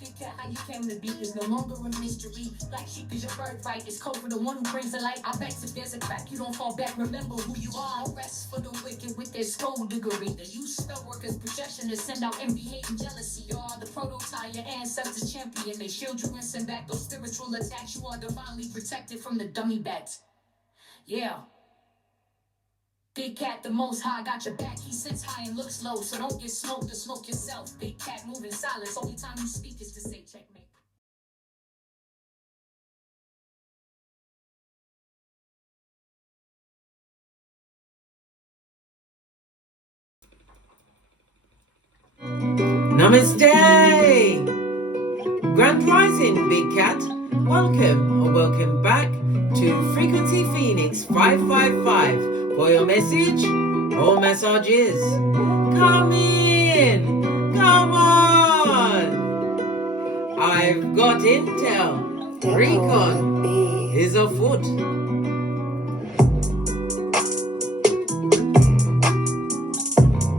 Big cat, how you came to be is no longer a mystery. Black sheep is your birthright. It's code for the one who brings the light. I bet if there's a crack, you don't fall back. Remember who you are. No rest for the wicked with their skullduggery. The use spell workers' projection to send out envy, hate, and jealousy. You are the prototype, your ancestors champion. They shield you and send back those spiritual attacks. You are divinely protected from the dummy bats. Yeah. Big cat, the most high, got your back. He sits high and looks low, so don't get smoked or smoke yourself. Big cat, move in silence. Only time you speak is to say checkmate. Namaste! Grand Rising, Big Cat. Welcome or welcome back to Frequency Phoenix 555 for your message or messages. Come in! Come on! I've got intel. Recon is afoot.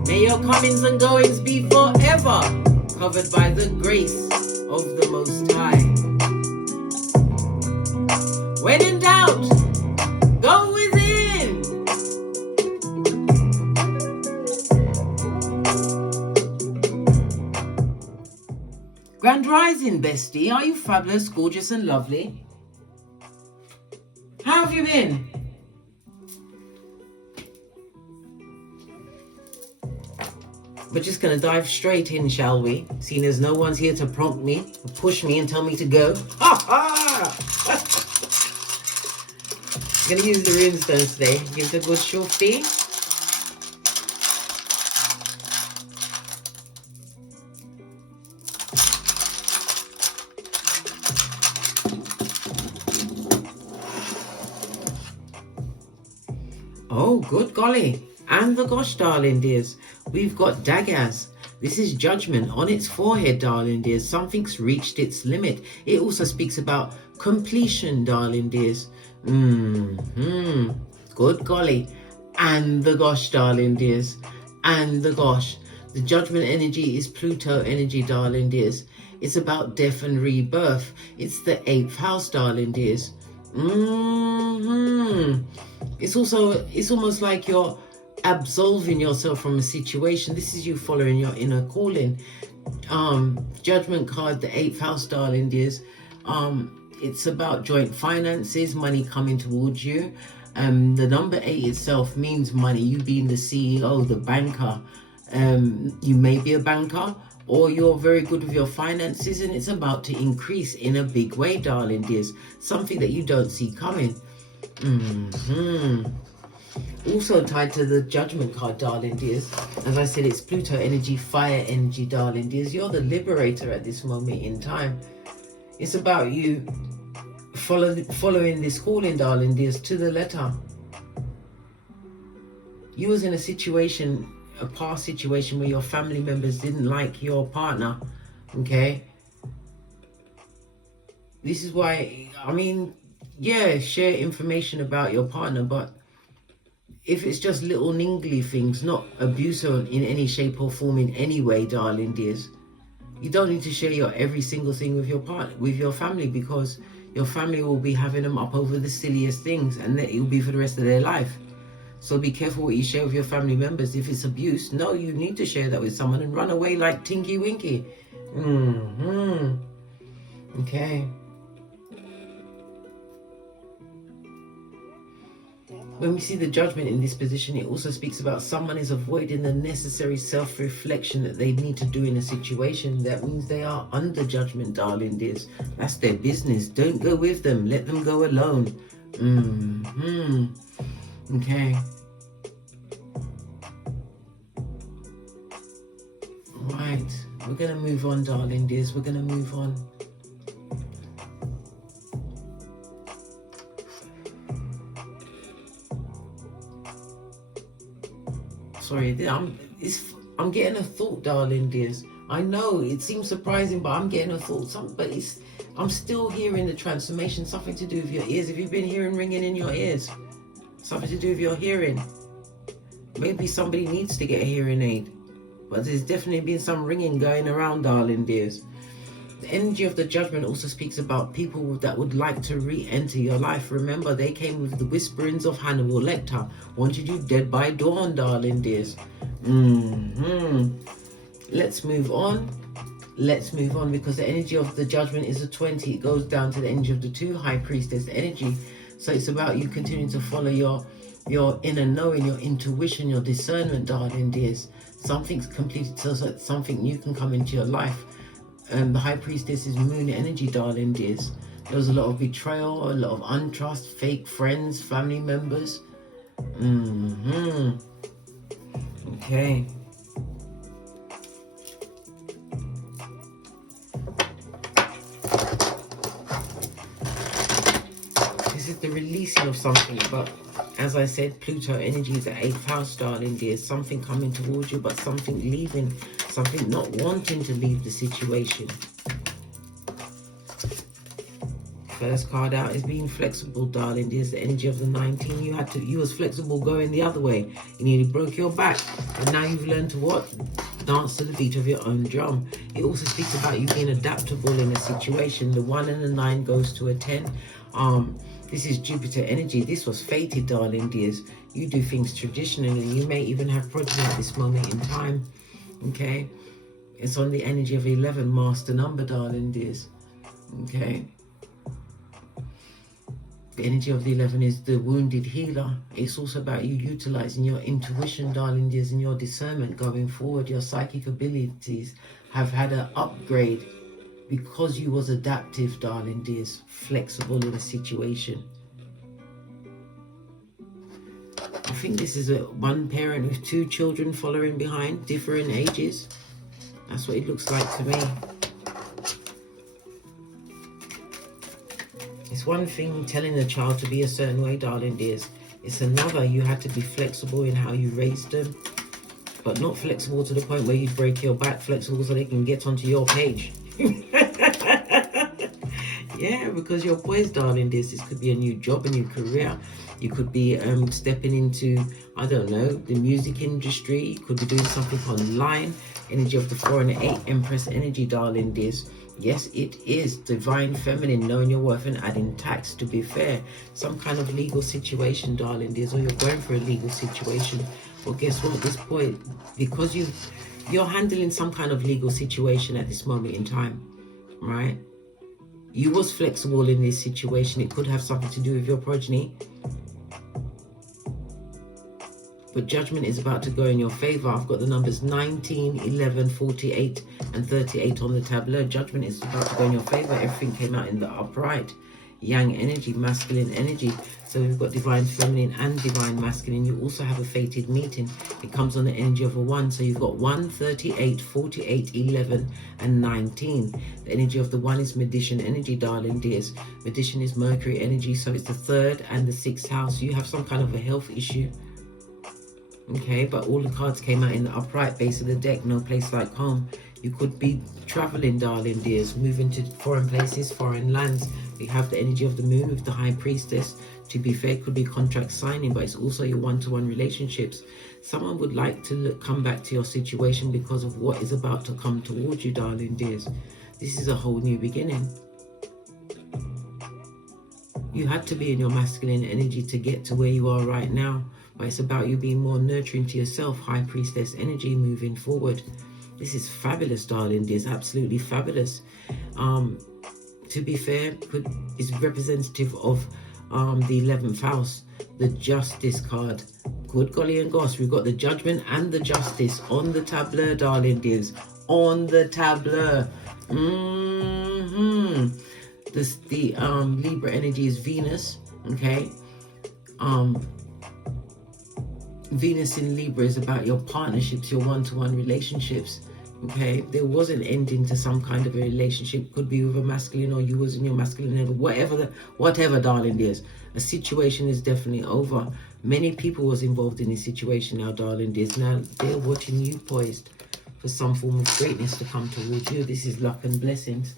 May your comings and goings be forever covered by the grace of the Most High. When in doubt, go within. Grand Rising, bestie. Are you fabulous, gorgeous, and lovely? How have you been? We're just going to dive straight in, shall we? Seeing as no one's here to prompt me, push me and tell me to go. Ha ha! I'm going to use the runestones today. Give it a good shufti. Oh, good golly. And the gosh, darling dears, we've got daggers. This is judgment on its forehead, darling dears. Something's reached its limit. It also speaks about completion, darling dears. Good golly. And the gosh, darling dears. And the gosh. The judgment energy is Pluto energy, darling dears. It's about death and rebirth. It's the 8th house, darling dears. It's almost like you're absolving yourself from a situation. This is you following your inner calling. Judgment card, the 8th house, darling dears. It's about joint finances, money coming towards you. The number 8 itself means money. You being the CEO, the banker. You may be a banker, or you're very good with your finances, and it's about to increase in a big way, darling dears. Something that you don't see coming. Also tied to the judgment card, darling dears. As I said, it's Pluto energy, fire energy, darling dears. You're the liberator at this moment in time. It's about you following this calling, darling dears, to the letter. You was in a situation, a past situation, where your family members didn't like your partner, okay? This is why, I mean, yeah, share information about your partner, but if it's just little niggly things, not abuse in any shape or form in any way, darling dears, you don't need to share your every single thing with your partner, with your family, because your family will be having them up over the silliest things, and that it will be for the rest of their life. So be careful what you share with your family members. If it's abuse, no, you need to share that with someone and run away like Tinky Winky. Okay. When we see the judgment in this position, it also speaks about someone is avoiding the necessary self-reflection that they need to do in a situation. That means they are under judgment, darling dears. That's their business. Don't go with them. Let them go alone. Okay. Right. We're going to move on, darling dears. We're going to move on. Sorry, I'm getting a thought, darling dears. I know it seems surprising, but I'm getting a thought. I'm still hearing the transformation. Something to do with your ears. If you've been hearing ringing in your ears, something to do with your hearing. Maybe somebody needs to get a hearing aid, but there's definitely been some ringing going around, darling dears. The energy of the Judgment also speaks about people that would like to re-enter your life. Remember, they came with the whisperings of Hannibal Lecter. Wanted you dead by dawn, darling dears. Let's move on. Let's move on, because the energy of the Judgment is a 20. It goes down to the energy of the 2 High Priestess energy. So it's about you continuing to follow your inner knowing, your intuition, your discernment, darling dears. Something's completed so that something new can come into your life. The High Priestess is moon energy, darling dears. There was a lot of betrayal, a lot of untrust, fake friends, family members. Okay. This is the releasing of something, but as I said, Pluto energy is the 8th house, darling dears. Something coming towards you, but something leaving, something not wanting to leave the situation. First card out is being flexible, darling dears. The energy of the 19. You was flexible going the other way. You nearly broke your back, and now you've learned to what? Dance to the beat of your own drum. It also speaks about you being adaptable in a situation. The 1 and the 9 goes to a 10. This is Jupiter energy. This was fated, darling dears. You do things traditionally. You may even have progeny at this moment in time. Okay. It's on the energy of 11, master number, darling dears. Okay. The energy of the 11 is the wounded healer. It's also about you utilizing your intuition, darling dears, and your discernment going forward. Your psychic abilities have had an upgrade because you was adaptive, darling dears, flexible in a situation. I think this is one parent with 2 children following behind, differing ages. That's what it looks like to me. It's one thing telling a child to be a certain way, darling dears. It's another, you had to be flexible in how you raised them, but not flexible to the point where you break your back, flexible so they can get onto your page. Yeah, because you're poised, darling dears. This could be a new job, a new career. You could be stepping into, I don't know, the music industry. You could be doing something online. Energy of the 4 and the 8, Empress energy, darling dears. Yes, it is divine feminine, knowing your worth and adding tax, to be fair. Some kind of legal situation, darling dears, or you're going for a legal situation. Well, guess what? This point, because you're handling some kind of legal situation at this moment in time, right? You was flexible in this situation. It could have something to do with your progeny. But judgment is about to go in your favor. I've got the numbers 19, 11, 48, and 38 on the tableau. Judgment is about to go in your favor. Everything came out in the upright. Yang energy, masculine energy. So we've got divine feminine and divine masculine. You also have a fated meeting. It comes on the energy of a 1. So you've got 1, 38, 48, 11, and 19. The energy of the 1 is Medician energy, darling dears. Medician is Mercury energy. So it's the 3rd and the 6th house. You have some kind of a health issue. Okay, but all the cards came out in the upright base of the deck. No place like home. You could be traveling, darling dears, moving to foreign places, foreign lands. We have the energy of the moon with the High Priestess. To be fair, it could be contract signing, but it's also your one-to-one relationships. Someone would like to come back to your situation because of what is about to come towards you, darling dears. This is a whole new beginning. You had to be in your masculine energy to get to where you are right now. But it's about you being more nurturing to yourself, High Priestess energy, moving forward. This is fabulous, darling dears, absolutely fabulous. To be fair, is representative of the 11th house, the Justice card. Good golly and gosh, we've got the Judgment and the Justice on the tableau, darling dears, on the tableau. The Libra energy is Venus, okay? Venus in Libra is about your partnerships, your one-to-one relationships. Okay, there was an ending to some kind of a relationship. Could be with a masculine, or you was in your masculine level. Whatever, darling dears. A situation is definitely over. Many people was involved in this situation now, darling dears. Now they're watching you poised for some form of greatness to come towards you. This is luck and blessings.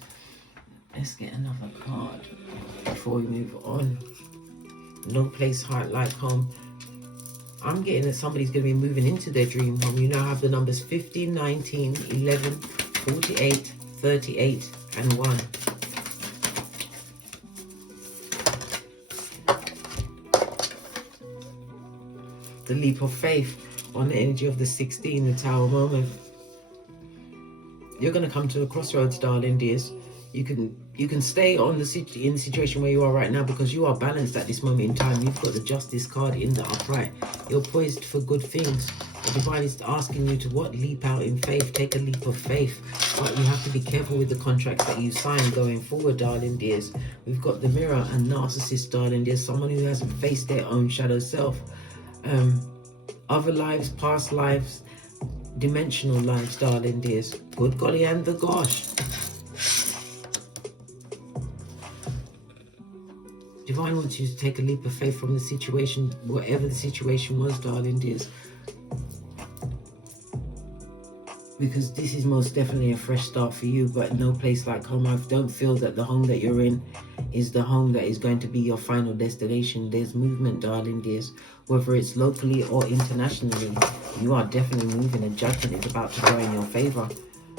Let's get another card before we move on. No place like home. I'm getting that somebody's going to be moving into their dream home. You now have the numbers 15, 19, 11, 48, 38 and 1. The leap of faith on the energy of the 16, the Tower moment. You're going to come to a crossroads, darling dears. You can stay on in the situation where you are right now because you are balanced at this moment in time. You've got the Justice card in the upright. You're poised for good things. The divine is asking you to what? Leap out in faith. Take a leap of faith. But you have to be careful with the contracts that you sign going forward, darling dears. We've got the Mirror and Narcissist, darling dears. Someone who hasn't faced their own shadow self. Other lives, past lives, dimensional lives, darling dears. Good golly and the gosh. Divine wants you to take a leap of faith from the situation, whatever the situation was, darling dears. Because this is most definitely a fresh start for you, but no place like home. I don't feel that the home that you're in is the home that is going to be your final destination. There's movement, darling dears. Whether it's locally or internationally, you are definitely moving. A judgment is about to go in your favor,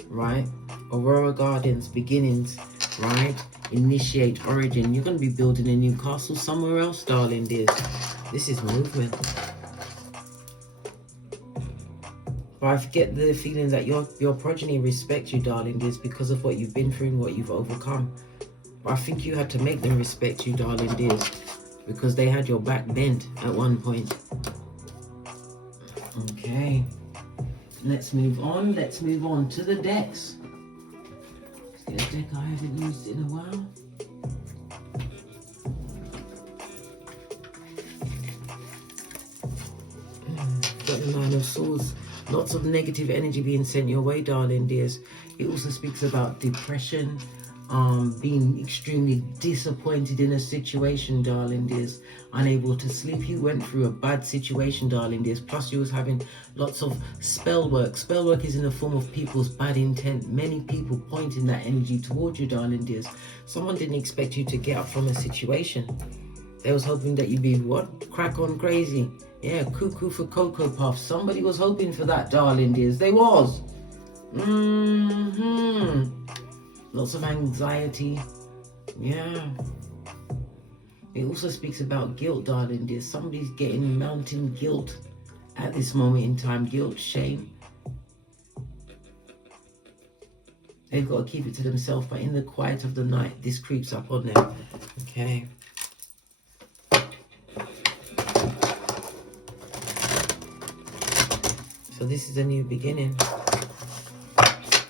right? Aurora Gardens, beginnings, right? Initiate, origin. You're going to be building a new castle somewhere else, darling dears. This is movement. But I get the feeling that your progeny respect you, darling dears, because of what you've been through and what you've overcome. But I think you had to make them respect you, darling dears, because they had your back bent at one point. Okay. Let's move on. Let's move on to the decks. Let's get a deck I haven't used in a while. Got the Nine of Swords. Lots of negative energy being sent your way, darling dears. It also speaks about depression, being extremely disappointed in a situation, darling dears. Unable to sleep. You went through a bad situation, darling dears. Plus you was having lots of spell work. Spell work is in the form of people's bad intent. Many people pointing that energy towards you, darling dears. Someone didn't expect you to get up from a situation. They was hoping that you'd be, what? Crack on crazy. Yeah, cuckoo for Cocoa Puffs. Somebody was hoping for that, darling dears. They was. Lots of anxiety. Yeah. It also speaks about guilt, darling dears. Somebody's getting mounting guilt at this moment in time. Guilt, shame. They've got to keep it to themselves, but in the quiet of the night, this creeps up on them. Okay. So this is a new beginning.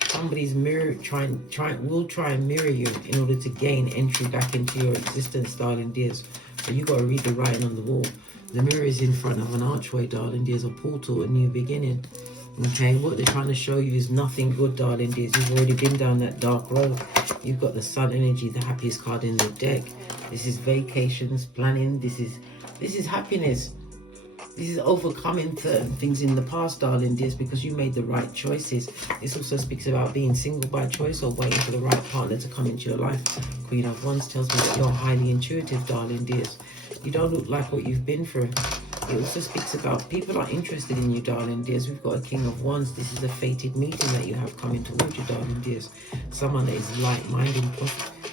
Somebody's will try and mirror you in order to gain entry back into your existence, darling dears. But you got to read the writing on the wall. The mirror is in front of an archway, darling dears, a portal, a new beginning. Okay, what they're trying to show you is nothing good, darling dears. You've already been down that dark road. You've got the Sun energy, the happiest card in the deck. This is vacations, planning. This is happiness. This is overcoming certain things in the past, darling dears, because you made the right choices. This also speaks about being single by choice or waiting for the right partner to come into your life. Queen of Wands tells me that you're highly intuitive, darling dears. You don't look like what you've been through. It also speaks about people are interested in you, darling dears. We've got a King of Wands. This is a fated meeting that you have coming towards you, darling dears. Someone that is like-minded.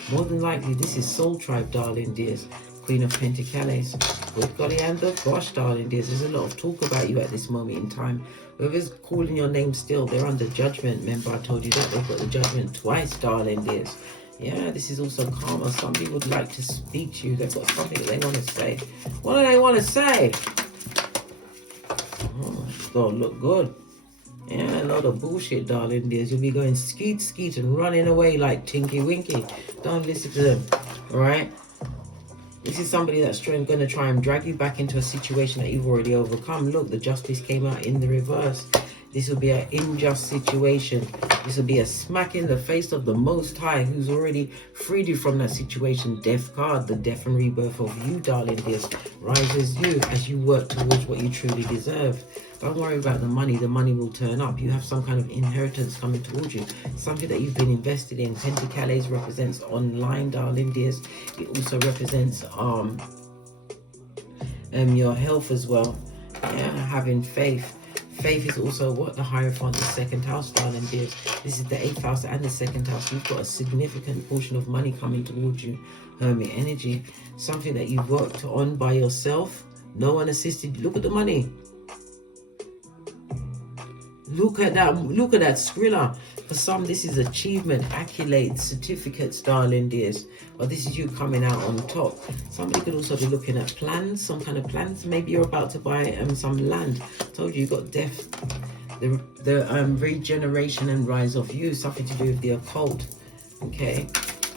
More than likely, this is Soul Tribe, darling dears. Queen of Pentacles. Good golly and the gosh, darling dears. There's a lot of talk about you at this moment in time. Whoever's calling your name still, they're under judgment. Remember, I told you that they've got the judgment twice, darling dears. Yeah, this is also karma. Somebody would like to speak to you. They've got something that they want to say. What do they want to say? Oh, it's got to look good. Yeah, a lot of bullshit, darling dears. You'll be going skeet, skeet and running away like Tinky Winky. Don't listen to them, all right? This is somebody that's going to try and drag you back into a situation that you've already overcome. Look, the Justice came out in the reverse. This will be an unjust situation. This will be a smack in the face of the Most High, who's already freed you from that situation. Death card, the death and rebirth of you, darling dears, rises you as you work towards what you truly deserve. Don't worry about the money. The money will turn up. You have some kind of inheritance coming towards you. Something that you've been invested in. Pentacles represents online, darling dears. It also represents your health as well. Yeah, having faith. Faith is also what? The Hierophant, the second house, darling dears. This is the 8th house and the second house. You've got a significant portion of money coming towards you. Hermit energy. Something that you've worked on by yourself. No one assisted. Look at the money. Look at that Skrilla. For some, this is achievement, accolades, certificates, darling dears. Or this is you coming out on top. Somebody could also be looking at plans, some kind of plans. Maybe you're about to buy some land. Told you, you got death, the regeneration and rise of you. Something to do with the occult. Okay.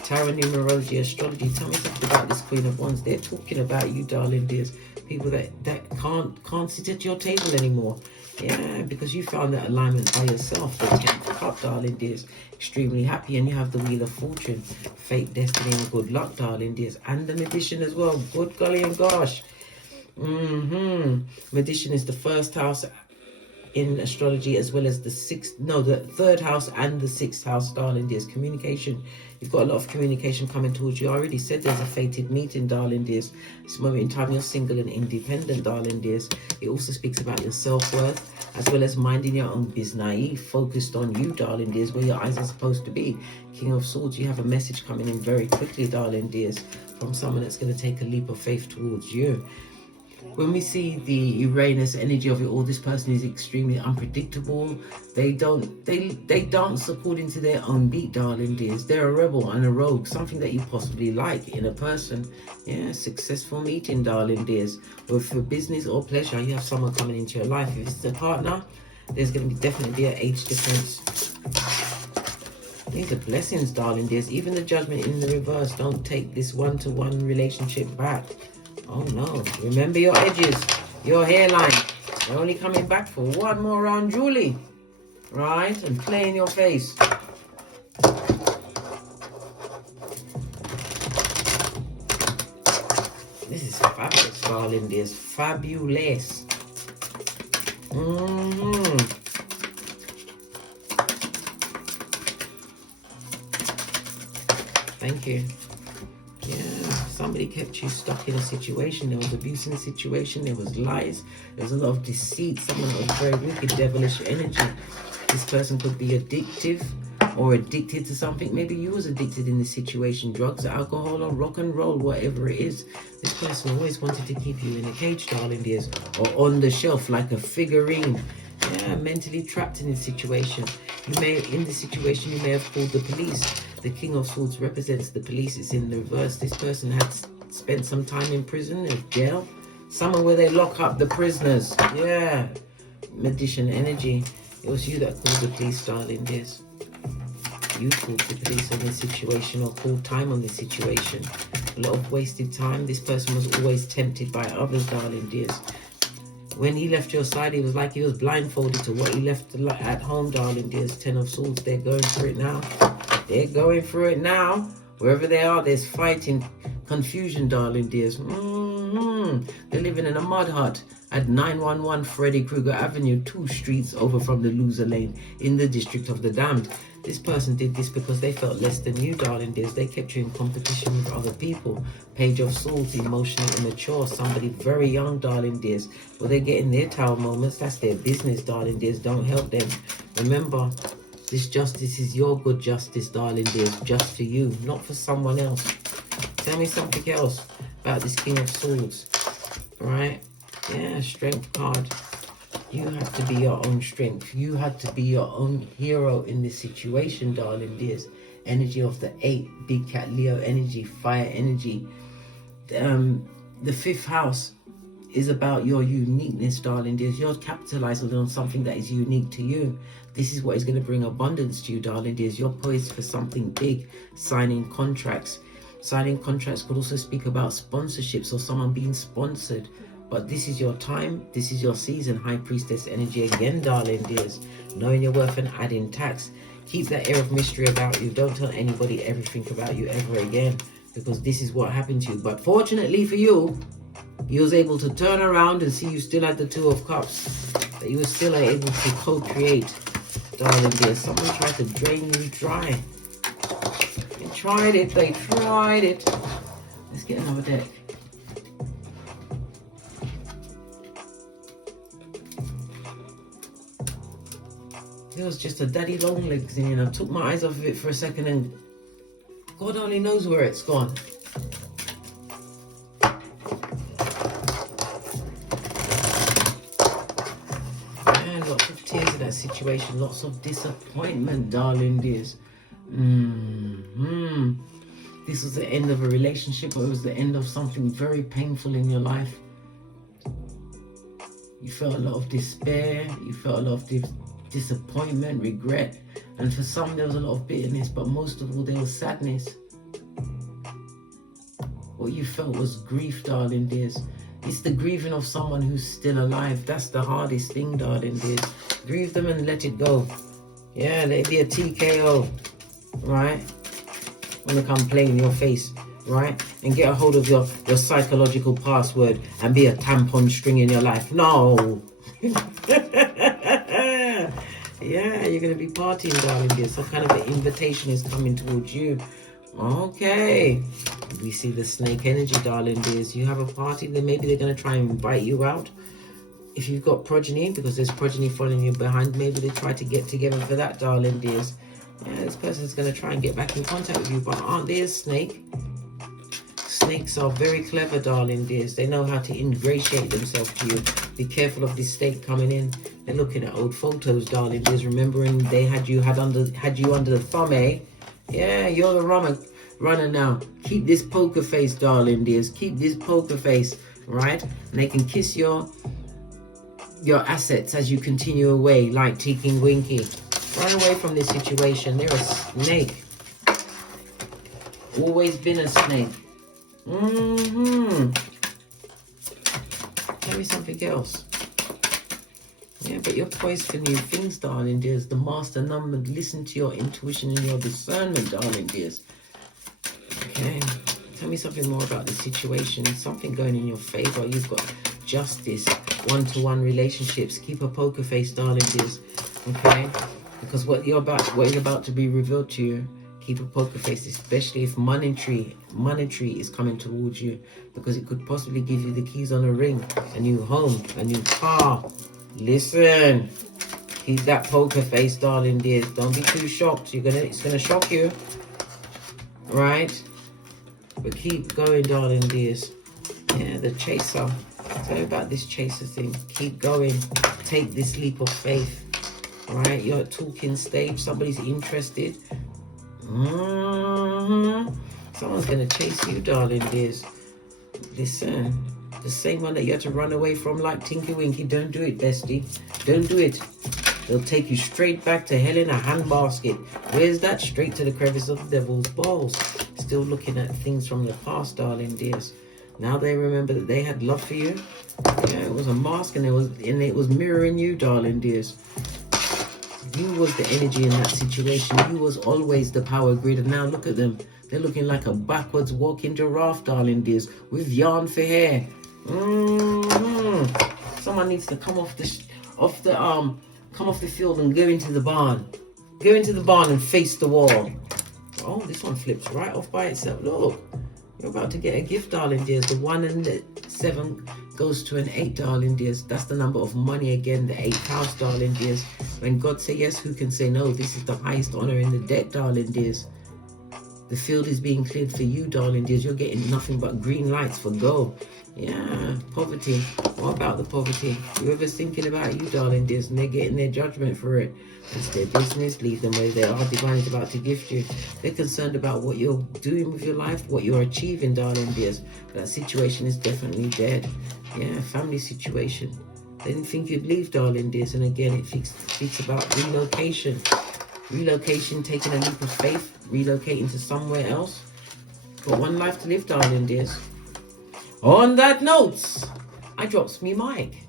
Tarot, numerology, astrology. Tell me something about this Queen of Wands. They're talking about you, darling dears. People that can't sit at your table anymore. Yeah, because you found that alignment by yourself. The 10th cup, darling dears. Extremely happy. And you have the Wheel of Fortune. Fate, destiny, and good luck, darling dears. And the Magician as well. Good golly and gosh. Magician is the 1st house in astrology, as well as the 3rd house and the 6th house, darling dears. Communication. You've got a lot of communication coming towards you. I already said there's a fated meeting, darling dears. This moment in time, you're single and independent, darling dears. It also speaks about your self-worth, as well as minding your own business, focused on you, darling dears, where your eyes are supposed to be. King of Swords, you have a message coming in very quickly, darling dears, from someone that's going to take a leap of faith towards you. When we see the Uranus energy of it all, this person is extremely unpredictable. They dance according to their own beat, darling dears. They're a rebel and a rogue, something that you possibly like in a person. Yeah, successful meeting, darling dears. Or for business or pleasure, you have someone coming into your life. If it's a partner, there's going to definitely be an age difference. These are blessings, darling dears. Even the Judgment in the reverse. Don't take this one-to-one relationship back. Oh no, remember your edges, your hairline. They're only coming back for one more round, Julie. Right, and play in your face. This is fabulous, darling dears. Fabulous. Thank you. Yeah, somebody kept you stuck in a situation. There was abuse in the situation. There was lies. There was a lot of deceit. Someone that was very wicked, devilish energy. This person could be addictive or addicted to something. Maybe you was addicted in this situation. Drugs, alcohol, or rock and roll, whatever it is. This person always wanted to keep you in a cage, darling dears, or on the shelf like a figurine. Yeah, mentally trapped in this situation. In this situation, you may have called the police. The King of Swords represents the police. It's in the reverse. This person had spent some time in prison, in jail. Somewhere where they lock up the prisoners. Yeah. Magician energy. It was you that called the police, darling dears. You called the police on this situation, or called time on this situation. A lot of wasted time. This person was always tempted by others, darling dears. When he left your side, it was like he was blindfolded to what he left at home, darling dears. 10 of Swords, they're going through it now. They're going through it now. Wherever they are, there's fighting, confusion, darling dears. They're living in a mud hut at 911 Freddy Krueger Avenue, 2 streets over from the loser lane in the District of the Damned. This person did this because they felt less than you, darling dears. They kept you in competition with other people. Page of Swords, emotionally immature. Somebody very young, darling dears. Well, they're getting their tower moments. That's their business, darling dears. Don't help them. Remember, this justice is your good justice, darling dears. Just for you, not for someone else. Tell me something else about this King of Swords. Right? Yeah, Strength card. You have to be your own strength. You had to be your own hero in this situation, darling dears. Energy of the 8, big cat Leo energy, fire energy. The 5th house is about your uniqueness, darling dears. You're capitalizing on something that is unique to you. This is what is going to bring abundance to you, darling dears. You're poised for something big. Signing contracts. Signing contracts could also speak about sponsorships or someone being sponsored. But this is your time. This is your season. High Priestess energy again, darling dears. Knowing your worth and adding tax. Keep that air of mystery about you. Don't tell anybody everything about you ever again, because this is what happened to you. But fortunately for you, you was able to turn around and see you still had the 2 of Cups. That you were still able to co-create, darling dears. Someone tried to drain you dry. They tried it. They tried it. Let's get another deck. It was just a daddy long legs thing, and I took my eyes off of it for a second, and God only knows where it's gone. And lots of tears in that situation, lots of disappointment, darling dears. This was the end of a relationship, or it was the end of something very painful in your life. You felt a lot of despair, you felt a lot of disappointment, regret, and for some there was a lot of bitterness, but most of all there was sadness. What you felt was grief, darling dears. It's the grieving of someone who's still alive. That's the hardest thing, darling dears. Grieve them and let it go. Yeah, let it be a TKO, right? When they come playing in your face, right? And get a hold of your psychological password and be a tampon string in your life. No. Yeah, you're going to be partying, darling dear. Some kind of an invitation is coming towards you. Okay. We see the snake energy, darling dears. You have a party, then maybe they're going to try and invite you out. If you've got progeny, because there's progeny following you behind, maybe they try to get together for that, darling dears. Yeah, this person's going to try and get back in contact with you, but aren't they a snake? Snakes are very clever, darling dears. They know how to ingratiate themselves to you. Be careful of this snake coming in. They're looking at old photos, darling dears, remembering they had you under the thumb, eh? Yeah, you're the runner now. Keep this poker face, darling dears. Keep this poker face, right? And they can kiss your assets as you continue away, like Tiki and Winky. Run away from this situation. They're a snake. Always been a snake. Tell me something else. Yeah, but you're poised for new things, darling dears. The master number. Listen to your intuition and your discernment, darling dears. Okay. Tell me something more about the situation. Something going in your favor. You've got justice, one-to-one relationships. Keep a poker face, darling dears. Okay. Because what is about to be revealed to you, keep a poker face, especially if monetary is coming towards you, because it could possibly give you the keys on a ring, a new home, a new car. Listen, keep that poker face, darling dears. Don't be too shocked. It's gonna shock you, right? But keep going, darling dears. Yeah, the chaser. Tell me about this chaser thing. Keep going. Take this leap of faith. Right, you're at talking stage. Somebody's interested. Someone's gonna chase you, darling dears. Listen, the same one that you had to run away from, like Tinky Winky. Don't do it, bestie. Don't do it. They'll take you straight back to hell in a handbasket. Where's that? Straight to the crevice of the devil's balls. Still looking at things from the past, darling dears. Now they remember that they had love for you. Yeah, it was a mask, and it was mirroring you, darling dears. You was the energy in that situation. You was always the power grid, and now look at them. They're looking like a backwards walking giraffe, darling dears, with yarn for hair. Someone needs to come off the field and go into the barn. Go into the barn and face the wall. Oh, this one flips right off by itself. Look, you're about to get a gift, darling dears. The 1 and the 7 goes to an 8, darling dears. That's the number of money again, the 8th house, darling dears. When God say yes, who can say no? This is the highest honor in the deck, darling dears. The field is being cleared for you, darling dears. You're getting nothing but green lights for go. Yeah, poverty. What about the poverty? Whoever's thinking about you, darling dears, and they're getting their judgment for it. It's their business. Leave them where they are. Divine is about to gift you. They're concerned about what you're doing with your life, what you're achieving, darling dears. That situation is definitely dead. Yeah, family situation. They didn't think you'd leave, darling dears. And again, it speaks about relocation. Relocation, taking a leap of faith, relocating to somewhere else. Got one life to live, darling dears. On that note, I drops me mic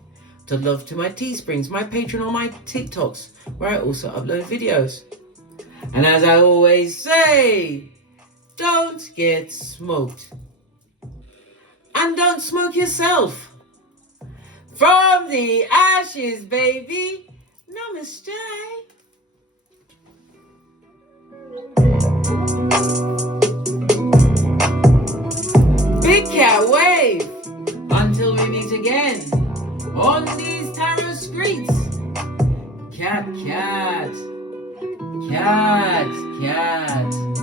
to love to my Teesprings, my Patreon, or my TikToks, where I also upload videos. And as I always say, don't get smoked. And don't smoke yourself. From the ashes, baby. Namaste. Big cat wave. Until we meet again on these tarot streets. cat, cat, cat, cat.